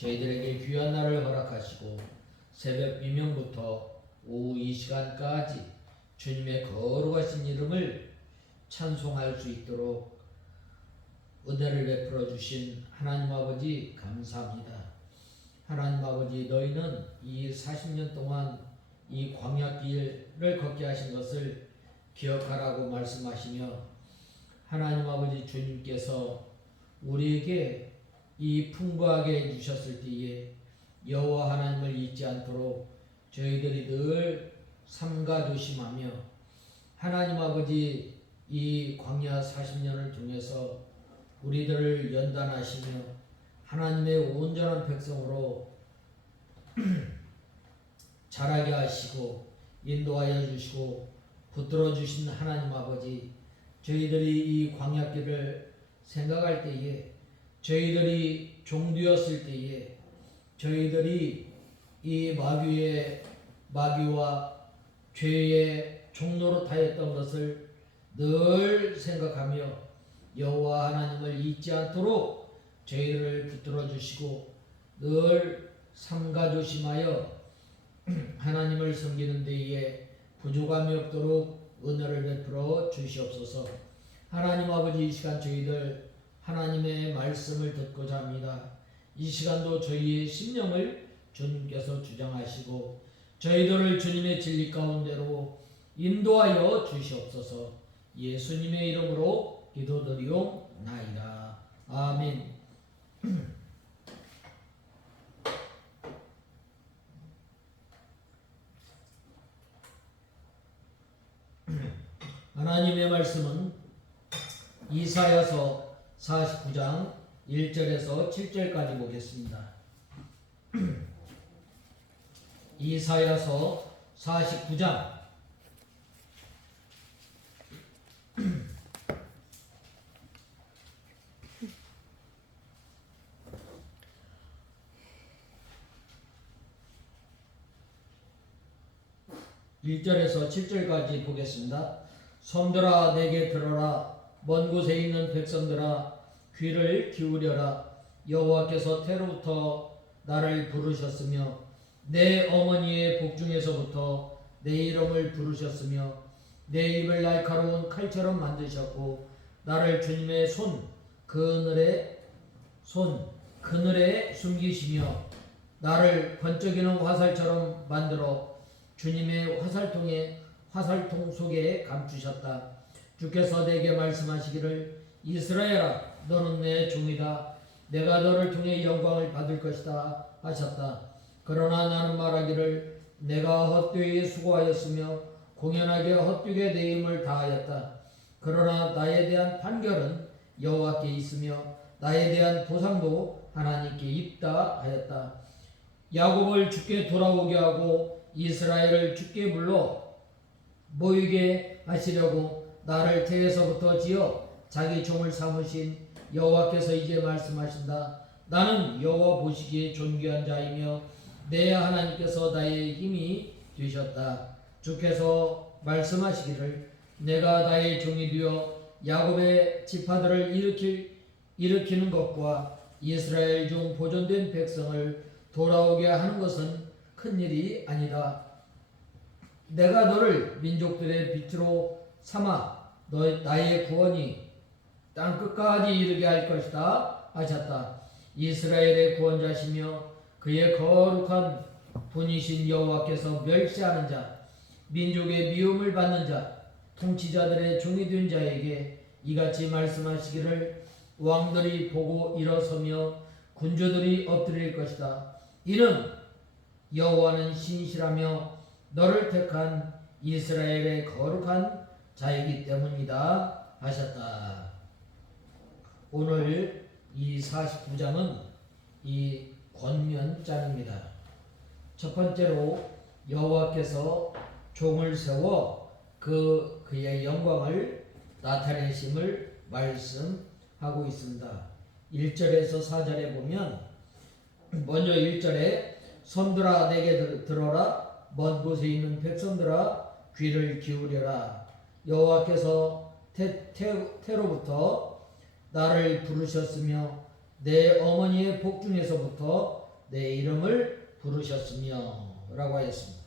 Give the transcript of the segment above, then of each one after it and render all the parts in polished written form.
저희들에게 귀한 날을 허락하시고 새벽 비명부터 오후 이 시간까지 주님의 거룩하신 이름을 찬송할 수 있도록 은혜를 베풀어 주신 하나님 아버지 감사합니다. 하나님 아버지, 너희는 이 40년 동안 이 광야길을 걷게 하신 것을 기억하라고 말씀하시며, 하나님 아버지 주님께서 우리에게 이 풍부하게 해주셨을 때에 여호와 하나님을 잊지 않도록 저희들이 늘 삼가 조심하며, 하나님 아버지 이 광야 40년을 통해서 우리들을 연단하시며 하나님의 온전한 백성으로 자라게 하시고 인도하여 주시고 붙들어 주신 하나님 아버지, 저희들이 이 광야길을 생각할 때에, 저희들이 종되었을 때에, 저희들이 이 마귀와 죄의 종노릇하였던 것을 늘 생각하며 여호와 하나님을 잊지 않도록 저희를 붙들어 주시고 늘 삼가 조심하여 하나님을 섬기는 데에 부족함이 없도록 은혜를 베풀어 주시옵소서. 하나님 아버지, 이 시간 저희들 하나님의 말씀을 듣고자 합니다. 이 시간도 저희의 심령을 주님께서 주장하시고 저희들을 주님의 진리 가운데로 인도하여 주시옵소서. 예수님의 이름으로 기도드리옵나이다. 아멘. 하나님의 말씀은 이사야서 49장 1절에서 7절까지 보겠습니다. 이사야서 49장 1절에서 7절까지 보겠습니다. 섬들아 내게 들어라, 먼 곳에 있는 백성들아 귀를 기울여라. 여호와께서 태로부터 나를 부르셨으며 내 어머니의 복중에서부터 내 이름을 부르셨으며 내 입을 날카로운 칼처럼 만드셨고 나를 주님의 그늘에 숨기시며 나를 번쩍이는 화살처럼 만들어 주님의 화살통 속에 감추셨다. 주께서 내게 말씀하시기를 이스라엘아 너는 내 종이다. 내가 너를 통해 영광을 받을 것이다 하셨다. 그러나 나는 말하기를 내가 헛되이 수고하였으며 공연하게 헛되게 내 힘을 다하였다. 그러나 나에 대한 판결은 여호와께 있으며 나에 대한 보상도 하나님께 있다 하였다. 야곱을 주께 돌아오게 하고 이스라엘을 주께 불러 모이게 하시려고 나를 태에서부터 지어 자기 종을 삼으신 여호와께서 이제 말씀하신다. 나는 여호와 보시기에 존귀한 자이며 내 하나님께서 나의 힘이 되셨다. 주께서 말씀하시기를 내가 나의 종이 되어 야곱의 지파들을 일으키는 것과 이스라엘 중 보존된 백성을 돌아오게 하는 것은 큰 일이 아니다. 내가 너를 민족들의 빛으로 삼아 나의 구원이 땅 끝까지 이르게 할 것이다 하셨다. 이스라엘의 구원자시며 그의 거룩한 분이신 여호와께서 멸시하는 자, 민족의 미움을 받는 자, 통치자들의 종이 된 자에게 이같이 말씀하시기를 왕들이 보고 일어서며 군주들이 엎드릴 것이다. 이는 여호와는 신실하며 너를 택한 이스라엘의 거룩한 자이기 때문이다 하셨다. 오늘 이 49장은 이 권면장입니다. 첫 번째로 여호와께서 종을 세워 그의 영광을 나타내심을 말씀하고 있습니다. 1절에서 4절에 보면 먼저 1절에 섬들아 내게 들어라, 먼 곳에 있는 백성들아 귀를 기울여라. 여호와께서 태로부터 나를 부르셨으며 내 어머니의 복중에서부터 내 이름을 부르셨으며 라고 하였습니다.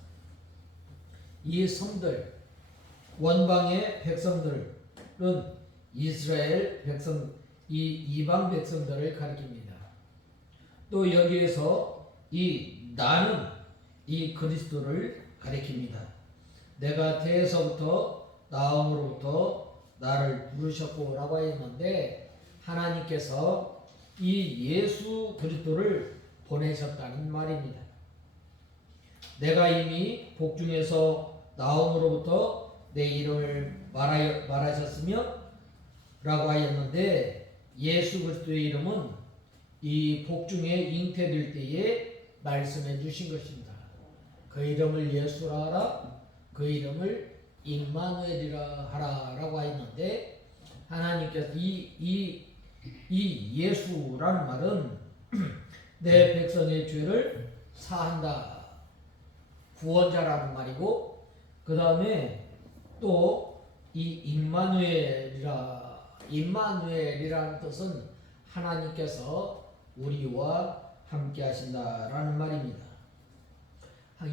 이 성들, 원방의 백성들은 이스라엘 백성, 이 이방 백성들을 가리킵니다. 또 여기에서 이 나는 이 그리스도를 가리킵니다. 내가 태에서부터 나음으로부터 나를 부르셨고 라고 했는데 하나님께서 이 예수 그리스도를 보내셨다는 말입니다. 내가 이미 복중에서 나음으로부터 내 이름을 말하셨으며 라고 하였는데 예수 그리스도의 이름은 이 복중에 잉태될 때에 말씀해 주신 것입니다. 그 이름을 예수라 하라, 그 이름을 임마누엘이라 하라 라고 하였는데 하나님께서 이 예수라는 말은 내 백성의 죄를 사한다, 구원자라는 말이고, 그 다음에 또 이 임마누엘이라는 뜻은 하나님께서 우리와 함께 하신다라는 말입니다.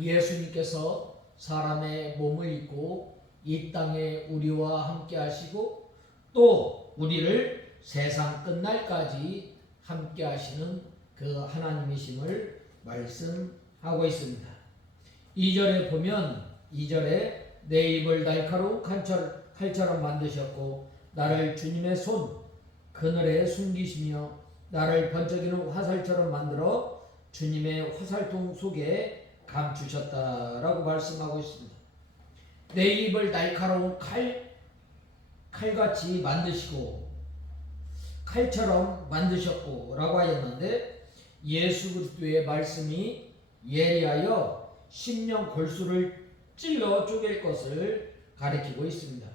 예수님께서 사람의 몸을 입고 이 땅에 우리와 함께 하시고 또 우리를 세상 끝날까지 함께 하시는 그 하나님이심을 말씀하고 있습니다. 2절에 보면 2절에 내 입을 날카로운 칼처럼 만드셨고 나를 주님의 손 그늘에 숨기시며 나를 번쩍이는 화살처럼 만들어 주님의 화살통 속에 감추셨다라고 말씀하고 있습니다. 내 입을 날카로운 칼같이 만드시고 칼처럼 만드셨고 라고 하였는데 예수 그리스도의 말씀이 예리하여 심령 골수를 찔러 쪼갤 것을 가리키고 있습니다.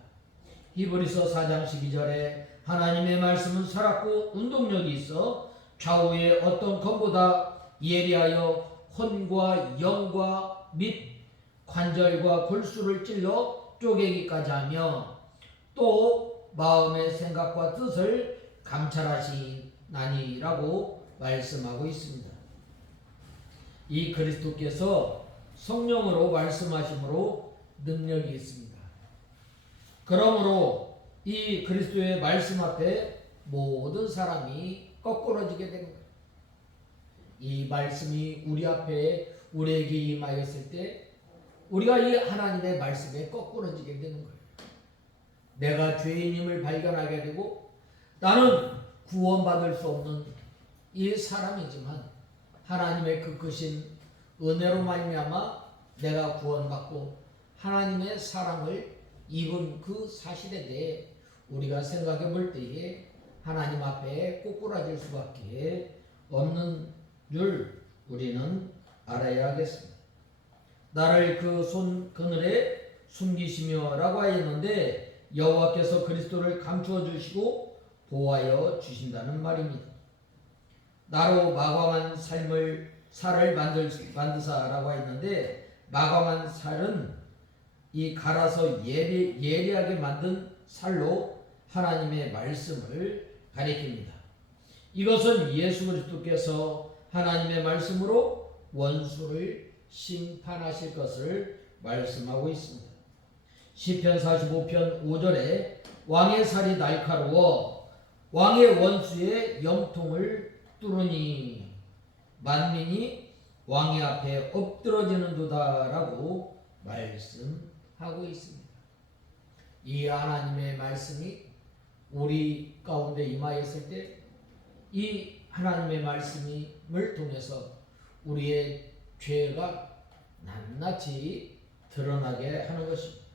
히브리서 4장 12절에 하나님의 말씀은 살았고 운동력이 있어 좌우의 어떤 검보다 예리하여 혼과 영과 및 관절과 골수를 찔러 쪼개기까지 하며 또 마음의 생각과 뜻을 감찰하시나니라고 말씀하고 있습니다. 이 그리스도께서 성령으로 말씀하심으로 능력이 있습니다. 그러므로 이 그리스도의 말씀 앞에 모든 사람이 거꾸러지게 되는 거예요. 이 말씀이 우리 앞에 우리에게 임하였을 때 우리가 이 하나님의 말씀에 거꾸러지게 되는 거예요. 내가 죄인임을 발견하게 되고 나는 구원받을 수 없는 이 사람이지만 하나님의 그 크신 은혜로 말미암아 내가 구원받고 하나님의 사랑을 입은 그 사실에 대해 우리가 생각해 볼 때에 하나님 앞에 꼬꾸라질 수밖에 없는 줄 우리는 알아야 하겠습니다. 나를 그 손 그늘에 숨기시며 라고 하였는데 여호와께서 그리스도를 감추어 주시고 보호하여 주신다는 말입니다. 나로 마광한 살을 만드사라고 했는데 마광한 살은 이 갈아서 예리하게 만든 살로 하나님의 말씀을 가리킵니다. 이것은 예수 그리스도께서 하나님의 말씀으로 원수를 심판하실 것을 말씀하고 있습니다. 시편 45편 5절에 왕의 살이 날카로워 왕의 원수의 영통을 뚫으니 만민이 왕의 앞에 엎드러지는도다라고 말씀하고 있습니다. 이 하나님의 말씀이 우리 가운데 임하였을 때 이 하나님의 말씀을 통해서 우리의 죄가 낱낱이 드러나게 하는 것입니다.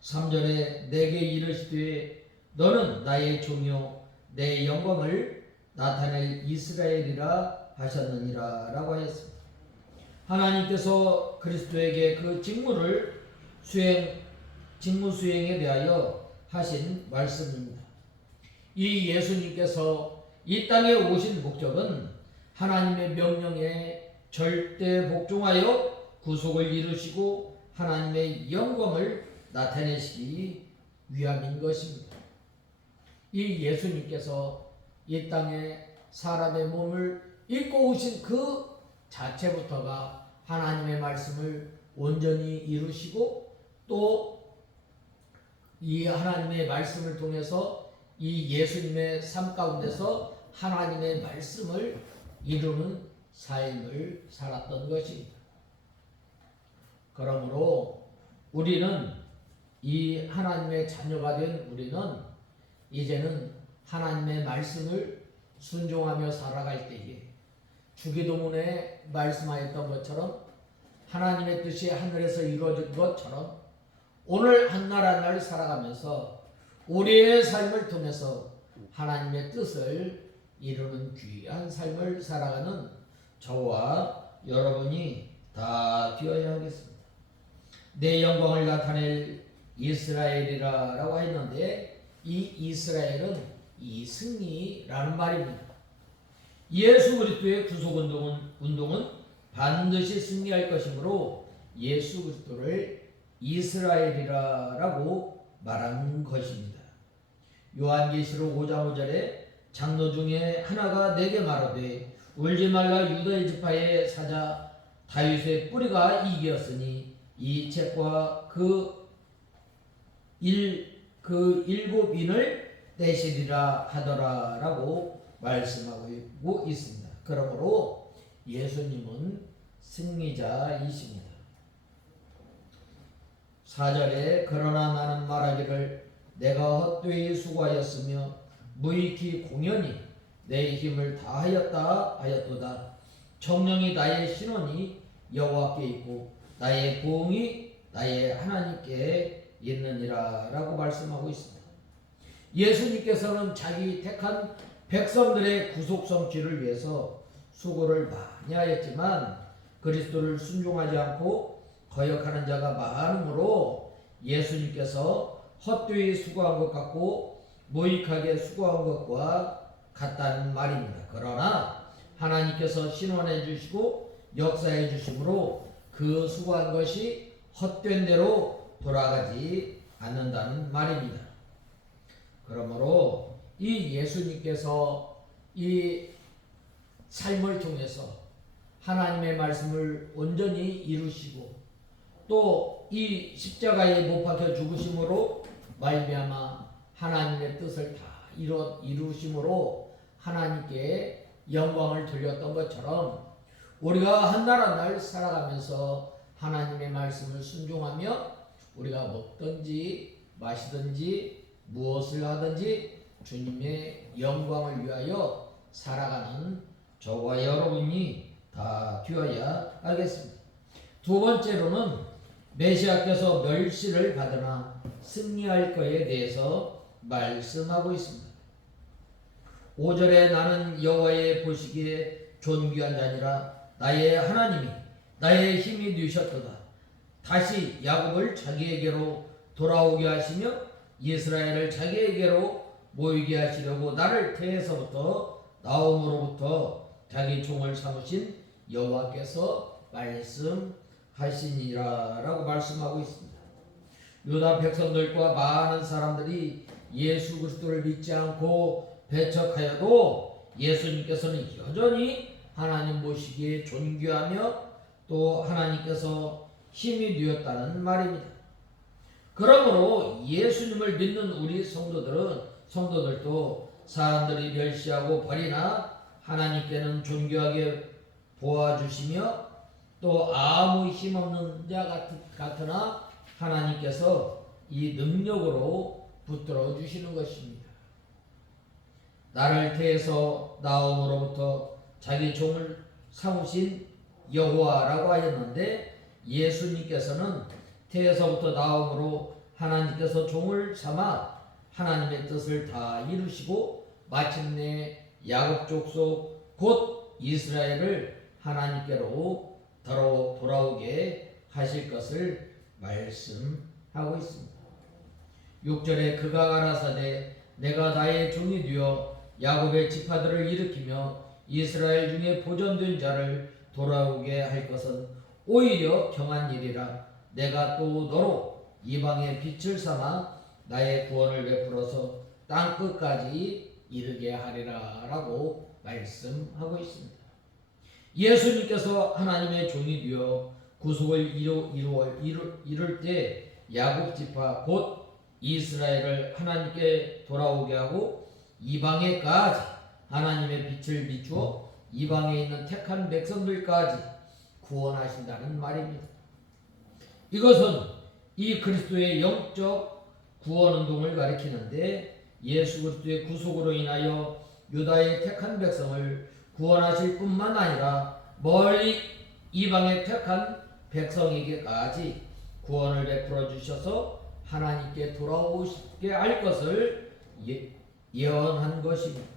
3절에 내게 이르시되 너는 나의 종이요 내 영광을 나타낼 이스라엘이라 하셨느니라 라고 하였습니다. 하나님께서 그리스도에게 그 직무 수행에 대하여 하신 말씀입니다. 이 예수님께서 이 땅에 오신 목적은 하나님의 명령에 절대 복종하여 구속을 이루시고 하나님의 영광을 나타내시기 위함인 것입니다. 이 예수님께서 이 땅에 사람의 몸을 읽고 오신 그 자체부터가 하나님의 말씀을 온전히 이루시고 또 이 하나님의 말씀을 통해서 이 예수님의 삶 가운데서 하나님의 말씀을 이루는 삶을 살았던 것입니다. 그러므로 우리는 이 하나님의 자녀가 된 우리는 이제는 하나님의 말씀을 순종하며 살아갈 때에 주기도문에 말씀하였던 것처럼 하나님의 뜻이 하늘에서 이루어진 것처럼 오늘 한날 한날 살아가면서 우리의 삶을 통해서 하나님의 뜻을 이루는 귀한 삶을 살아가는 저와 여러분이 다 되어야 하겠습니다. 내 영광을 나타낼 이스라엘이라 라고 했는데 이 이스라엘은 이승이라는 말입니다. 예수 그리스도의 구속운동은 반드시 승리할 것이므로 예수 그리스도를 이스라엘이라고 말한 것입니다. 요한계시록 5장 5절에 장로 중에 하나가 내게 말하되 울지 말라 유다의 지파의 사자 다윗의 뿌리가 이기었으니 이 책과 그 일곱 인을 떼시리라 하더라라고 말씀하고 있습니다. 그러므로 예수님은 승리자이십니다. 4절에 그러나 나는 말하기를 내가 헛되이 수고하였으며 무익히 공연히 내 힘을 다하였다 하였도다. 정령이 나의 신원이 여호와께 있고 나의 부흥이 나의 하나님께 있느니라 라고 말씀하고 있습니다. 예수님께서는 자기 택한 백성들의 구속 성취를 위해서 수고를 많이 하였지만 그리스도를 순종하지 않고 거역하는 자가 많으므로 예수님께서 헛되이 수고한 것 같고 무익하게 수고한 것과 같다는 말입니다. 그러나 하나님께서 신원해 주시고 역사해 주심으로 그 수고한 것이 헛된 대로 돌아가지 않는다는 말입니다. 그러므로 이 예수님께서 이 삶을 통해서 하나님의 말씀을 온전히 이루시고 또 이 십자가에 못 박혀 죽으심으로 말미암아 하나님의 뜻을 다 이루심으로 하나님께 영광을 돌렸던 것처럼 우리가 한날 한날 살아가면서 하나님의 말씀을 순종하며 우리가 먹든지 마시든지 무엇을 하든지 주님의 영광을 위하여 살아가는 저와 여러분이 다 되어야 하겠습니다. 두 번째로는 메시아께서 멸시를 받으나 승리할 것에 대해서 말씀하고 있습니다. 5절에 나는 여호와의 보시기에 존귀한 자니라 나의 하나님이 나의 힘이 되셨도다. 다시 야곱을 자기에게로 돌아오게 하시며 이스라엘을 자기에게로 모이게 하시려고 나를 태에서부터 나옴으로부터 자기 종을 삼으신 여호와께서 말씀하시니라 라고 말씀하고 있습니다. 유다 백성들과 많은 사람들이 예수 그리스도를 믿지 않고 배척하여도 예수님께서는 여전히 하나님 보시기에 존귀하며 또 하나님께서 힘이 되었다는 말입니다. 그러므로 예수님을 믿는 우리 성도들도 사람들이 멸시하고 버리나 하나님께는 존귀하게 보아주시며 또 아무 힘없는 자 같으나 하나님께서 이 능력으로 붙들어 주시는 것입니다. 나를 태에서 나옴으로부터 자기 종을 삼으신 여호와라고 하였는데 예수님께서는 태에서부터 나옴으로 하나님께서 종을 삼아 하나님의 뜻을 다 이루시고 마침내 야곱 족속 곧 이스라엘을 하나님께로 돌아오게 하실 것을 말씀하고 있습니다. 6절에 그가 가라사대 내가 나의 종이 되어 야곱의 지파들을 일으키며 이스라엘 중에 보존된 자를 돌아오게 할 것은 오히려 경한 일이라. 내가 또 너로 이방의 빛을 삼아 나의 구원을 베풀어서 땅끝까지 이르게 하리라 라고 말씀하고 있습니다. 예수님께서 하나님의 종이 되어 구속을 이룰 때 야곱 지파 곧 이스라엘을 하나님께 돌아오게 하고 이방에까지 하나님의 빛을 비추어 이방에 있는 택한 백성들까지 구원하신다는 말입니다. 이것은 이 그리스도의 영적 구원 운동을 가리키는데 예수 그리스도의 구속으로 인하여 유다의 택한 백성을 구원하실 뿐만 아니라 멀리 이방의 택한 백성에게까지 구원을 베풀어 주셔서 하나님께 돌아오시게 할 것을 예언한 것입니다.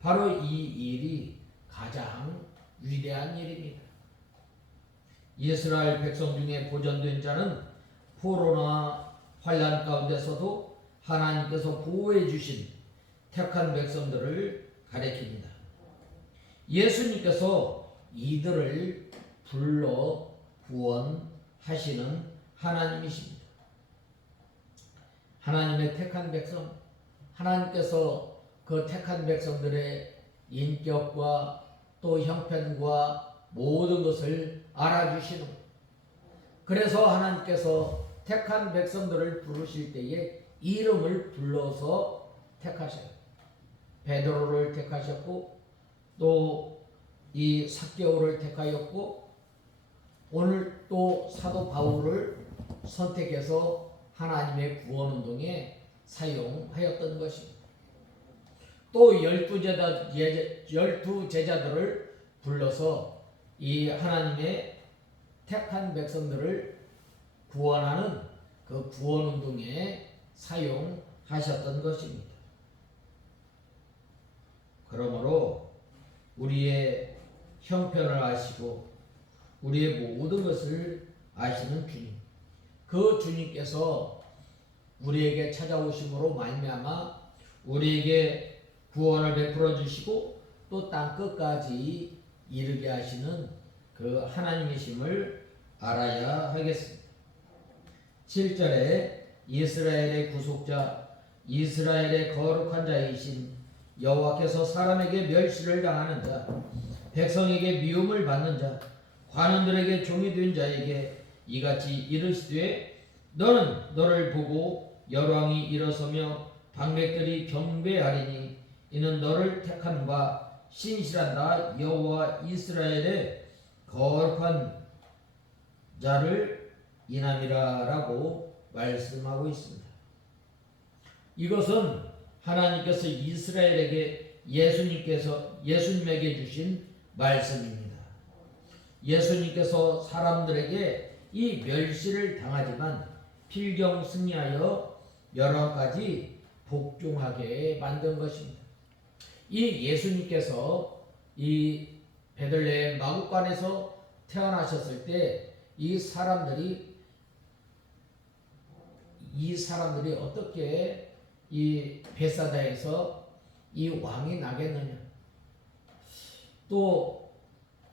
바로 이 일이 가장 위대한 일입니다. 이스라엘 백성 중에 보존된 자는 포로나 환난 가운데서도 하나님께서 보호해 주신 택한 백성들을 가리킵니다. 예수님께서 이들을 불러 구원하시는 하나님이십니다. 하나님의 택한 백성, 하나님께서 그 택한 백성들의 인격과 또 형편과 모든 것을 알아주시는, 그래서 하나님께서 택한 백성들을 부르실 때에 이름을 불러서 택하셔요. 베드로를 택하셨고 또 이 삭개오를 택하였고 오늘 또 사도 바울을 선택해서 하나님의 구원 운동에 사용하였던 것입니다. 또 12 제자들을 불러서 이 하나님의 택한 백성들을 구원하는 그 구원 운동에 사용하셨던 것입니다. 그러므로 우리의 형편을 아시고 우리의 모든 것을 아시는 주님, 그 주님께서 우리에게 찾아오심으로 말미암아 우리에게 구원을 베풀어 주시고 또 땅 끝까지 이르게 하시는 그 하나님이심을 알아야 하겠습니다. 7절에 이스라엘의 구속자, 이스라엘의 거룩한 자이신 여호와께서 사람에게 멸시를 당하는 자, 백성에게 미움을 받는 자, 관원들에게 종이 된 자에게 이같이 이르시되 너는 너를 보고 열왕이 일어서며 방백들이 경배하리니 이는 너를 택한 바 신실한다 여호와 이스라엘의 거룩한 자를 인함이라라고 말씀하고 있습니다. 이것은 하나님께서 이스라엘에게 예수님에게 주신 말씀입니다. 예수님께서 사람들에게 이 멸시를 당하지만 필경 승리하여 열왕까지 복종하게 만든 것입니다. 이 예수님께서 이 베들레헴 마구간에서 태어나셨을 때 이 사람들이 어떻게 이 베사다에서 이 왕이 나겠느냐? 또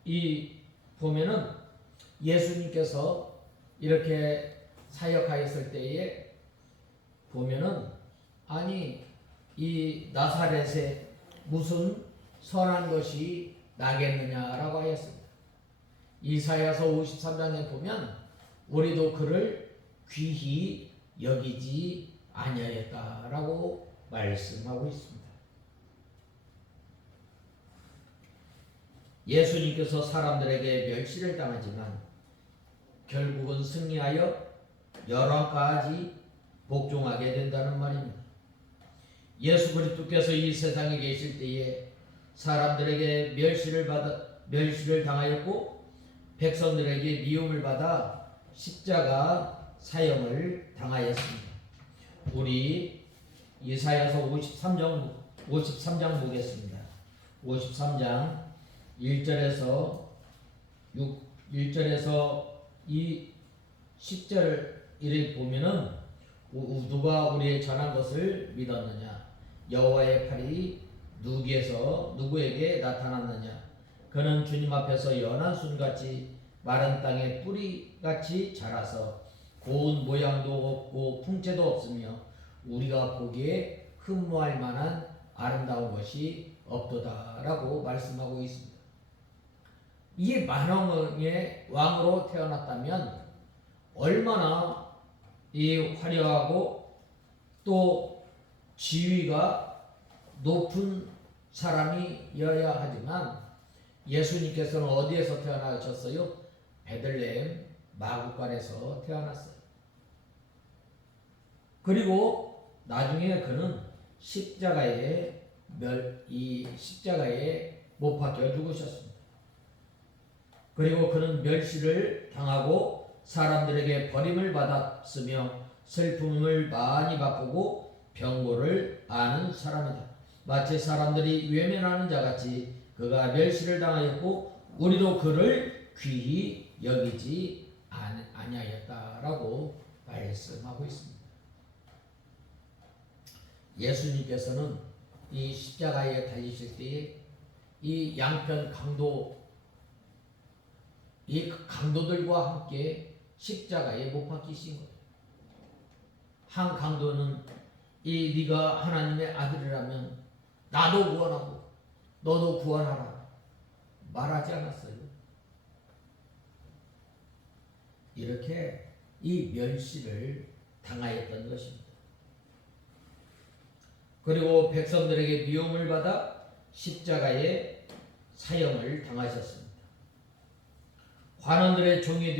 이 보면은 예수님께서 이렇게 사역하였을 때에 보면은 아니 이 나사렛에 무슨 선한 것이 나겠느냐라고 하였습니다. 이사야서 53장에 보면 우리도 그를 귀히 여기지 아니하였다라고 말씀하고 있습니다. 예수님께서 사람들에게 멸시를 당하지만 결국은 승리하여 열왕까지 복종하게 된다는 말입니다. 예수 그리스도께서 이 세상에 계실 때에 사람들에게 멸시를 당하였고 백성들에게 미움을 받아 십자가 사형을 당하였습니다. 우리 이사야서 53장 보겠습니다. 53장 1절에서 2 10절 이를 보면은 누가 우리의 전한 것을 믿었느냐? 여호와의 팔이 누구에게 나타났느냐? 그는 주님 앞에서 연한 순같이 마른 땅에 뿌리같이 자라서 고운 모양도 없고 풍채도 없으며 우리가 보기에 흠모할 만한 아름다운 것이 없도다라고 말씀하고 있습니다. 이 만왕의 왕으로 태어났다면 얼마나 이 화려하고 또 지위가 높은 사람이어야 하지만 예수님께서는 어디에서 태어나셨어요? 베들레헴 마구간에서 태어났어요. 그리고 나중에 그는 십자가에 못 박혀 죽으셨습니다. 그리고 그는 멸시를 당하고 사람들에게 버림을 받았으며 슬픔을 많이 맛보고 병고를 아는 사람이다. 마치 사람들이 외면하는 자같이 그가 멸시를 당하였고 우리도 그를 귀히 여기지 아니하였다라고 말씀하고 있습니다. 예수님께서는 이 십자가에 달리실 때에 이 양편 이 강도들과 함께 십자가에 못 박히신 거예요. 한 강도는 네가 하나님의 아들이라면 나도 구원하고 너도 구원하라 말하지 않았어요. 이렇게 이 멸시를 당하였던 것입니다. 그리고 백성들에게 미움을 받아 십자가에 사형을 당하셨습니다. 관원들의 종이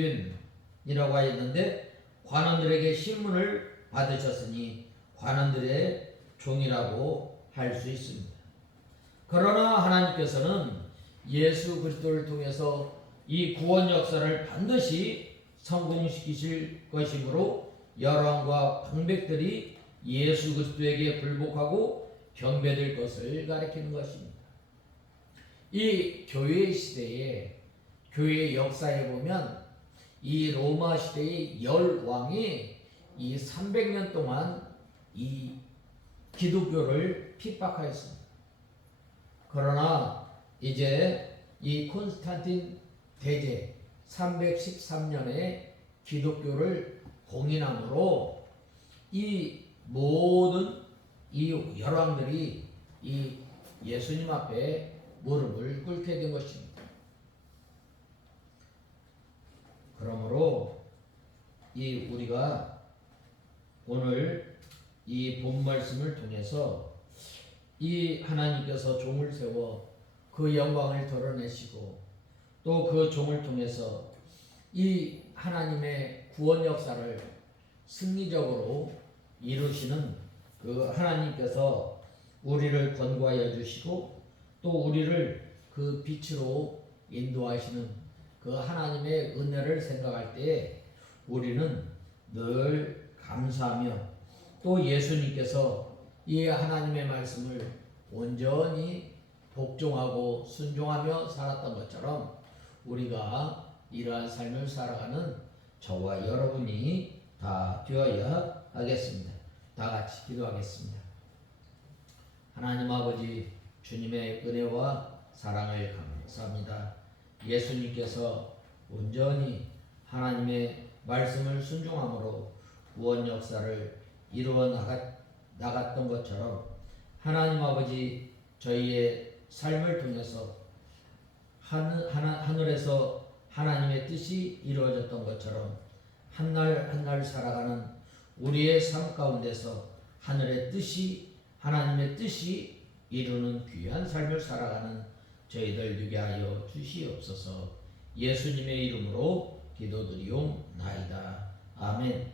된이라고 하였는데 관원들에게 신문을 받으셨으니 관원들의 종이라고 할 수 있습니다. 그러나 하나님께서는 예수 그리스도를 통해서 이 구원 역사를 반드시 성공시키실 것이므로 열왕과 방백들이 예수 그리스도에게 굴복하고 경배될 것을 가리키는 것입니다. 이 교회 시대에 교회 역사에 보면 이 로마 시대의 열 왕이 이 300년 동안 이 기독교를 핍박하였습니다. 그러나 이제 이 콘스탄틴 대제 313년에 기독교를 공인함으로 이 모든 이 열왕들이 이 예수님 앞에 무릎을 꿇게 된 것입니다. 그러므로 이 우리가 오늘 이 본 말씀을 통해서 이 하나님께서 종을 세워 그 영광을 드러내시고 또 그 종을 통해서 이 하나님의 구원 역사를 승리적으로 이루시는 그 하나님께서 우리를 권고하여 주시고 또 우리를 그 빛으로 인도하시는 그 하나님의 은혜를 생각할 때 우리는 늘 감사하며 또 예수님께서 이 하나님의 말씀을 온전히 복종하고 순종하며 살았던 것처럼 우리가 이러한 삶을 살아가는 저와 여러분이 다 되어야 하겠습니다. 다 같이 기도하겠습니다. 하나님 아버지 주님의 은혜와 사랑을 감사합니다. 예수님께서 온전히 하나님의 말씀을 순종함으로 구원 역사를 이루어 나갔던 것처럼 하나님 아버지 저희의 삶을 통해서 하늘에서 하나님의 뜻이 이루어졌던 것처럼 한 날 한 날 살아가는 우리의 삶 가운데서 하늘의 뜻이 하나님의 뜻이 이루는 귀한 삶을 살아가는 저희들 되게 하여 주시옵소서. 예수님의 이름으로 기도드리옵나이다. 아멘.